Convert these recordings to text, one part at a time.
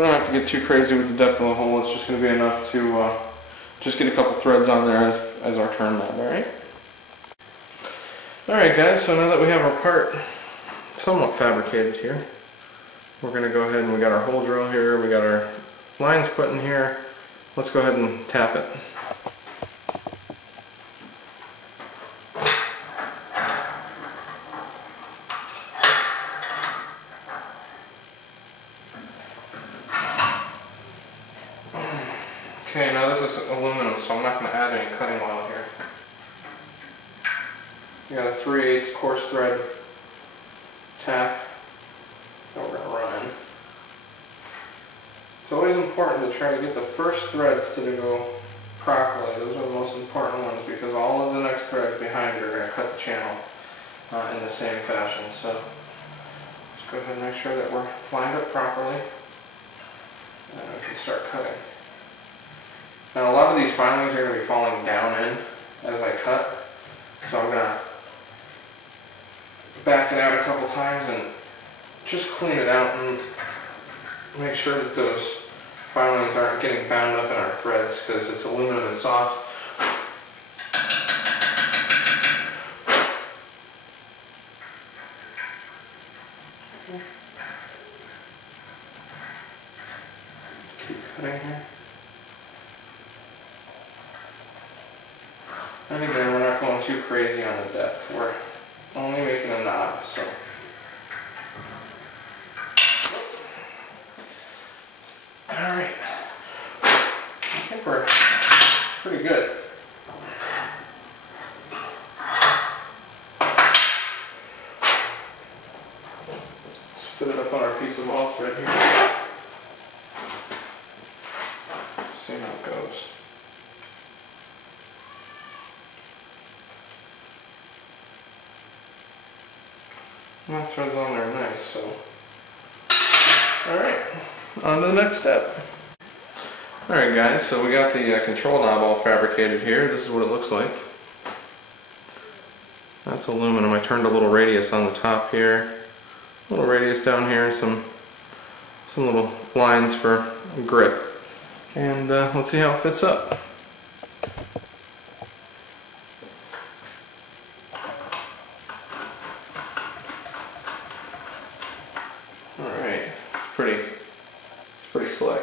We don't have to get too crazy with the depth of the hole. It's just going to be enough to just get a couple threads on there as our turn knob, alright? Alright guys, so now that we have our part somewhat fabricated here, we're going to go ahead and we got our hole drill here, we got our lines put in here. Let's go ahead and tap it. Okay, now this is aluminum, so I'm not going to add any cutting oil here. You got a 3/8 coarse thread tap that we're going to run in. It's always important to try to get the first threads to go properly. Those are the most important ones because all of the next threads behind it are going to cut the channel in the same fashion. So let's go ahead and make sure that we're lined up properly and we can start cutting. Now a lot of these filings are going to be falling down in as I cut, so I'm going to back it out a couple times and just clean it out and make sure that those filings aren't getting bound up in our threads because it's aluminum and soft. Keep cutting here. And again, we're not going too crazy on the depth. We're only making a knob, so. Alright. I think we're pretty good. Let's fit it up on our piece of wall thread here. See how it goes. That thread's on there nice, so. Alright, on to the next step. Alright guys, so we got the control knob all fabricated here. This is what it looks like. That's aluminum. I turned a little radius on the top here. A little radius down here, some little lines for grip. And let's see how it fits up. Alright, pretty slick.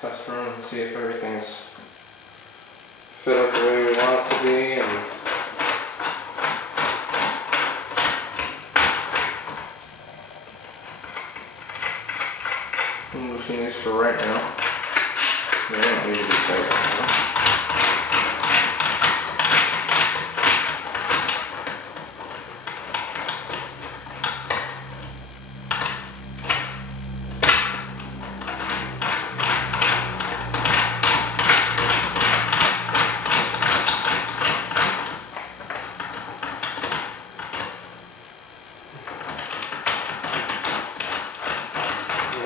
Test run and see if everything's fit up the way we want it to be. And I'm loosening these for right now. They don't need to be tight right now.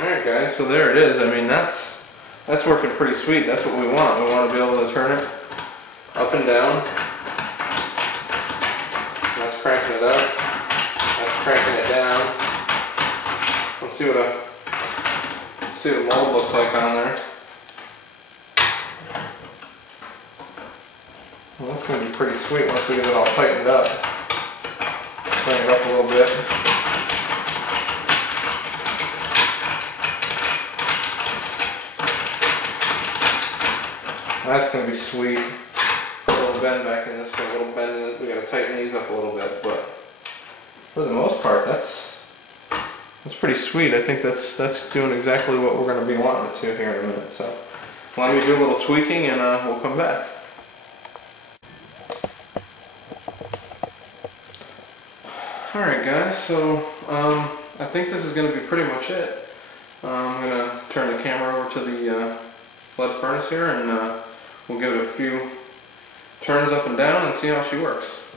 Alright guys, so there it is. I mean that's working pretty sweet. That's what we want. We want to be able to turn it up and down. That's cranking it up. That's cranking it down. Let's see what the mold looks like on there. Well, that's going to be pretty sweet once we get it all tightened up. Tighten it up a little bit. That's going to be sweet. A little bend back in this, a little bend in it. We got to tighten these up a little bit, but for the most part, that's pretty sweet. I think that's doing exactly what we're going to be wanting it to here in a minute. So let me do a little tweaking, and we'll come back. All right, guys. So I think this is going to be pretty much it. I'm going to turn the camera over to the lead furnace here, and we'll give it a few turns up and down and see how she works.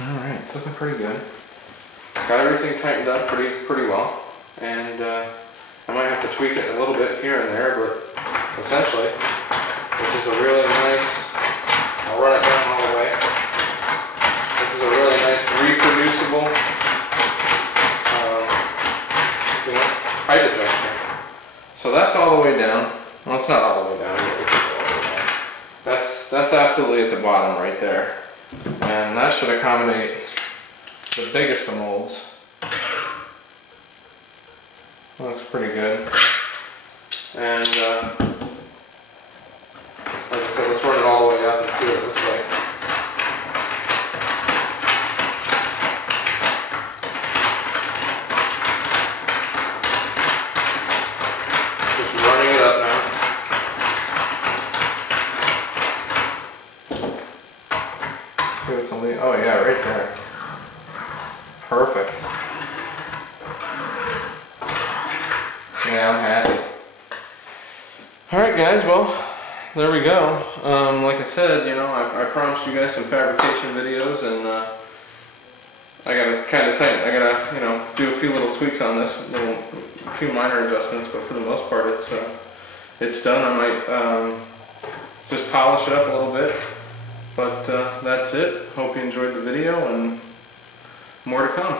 Alright, it's looking pretty good. Got everything tightened up pretty well, and I might have to tweak it a little bit here and there, but essentially, this is a really nice, I'll run it down all the way. This is a really nice reproducible height adjuster. So that's all the way down. Well, it's not all the way down. That's absolutely at the bottom right there. And that should accommodate the biggest of molds. Looks pretty good. And like I said, let's run it all the way up and see what it looks like. Just running it up now. Oh yeah, right there. Perfect. Yeah, I'm happy. Alright guys, well, there we go. Like I said, you know, I promised you guys some fabrication videos, and I gotta kind of tighten, I gotta, you know, do a few little tweaks on this, a few minor adjustments, but for the most part it's done. I might just polish it up a little bit, but that's it. Hope you enjoyed the video, and more to come.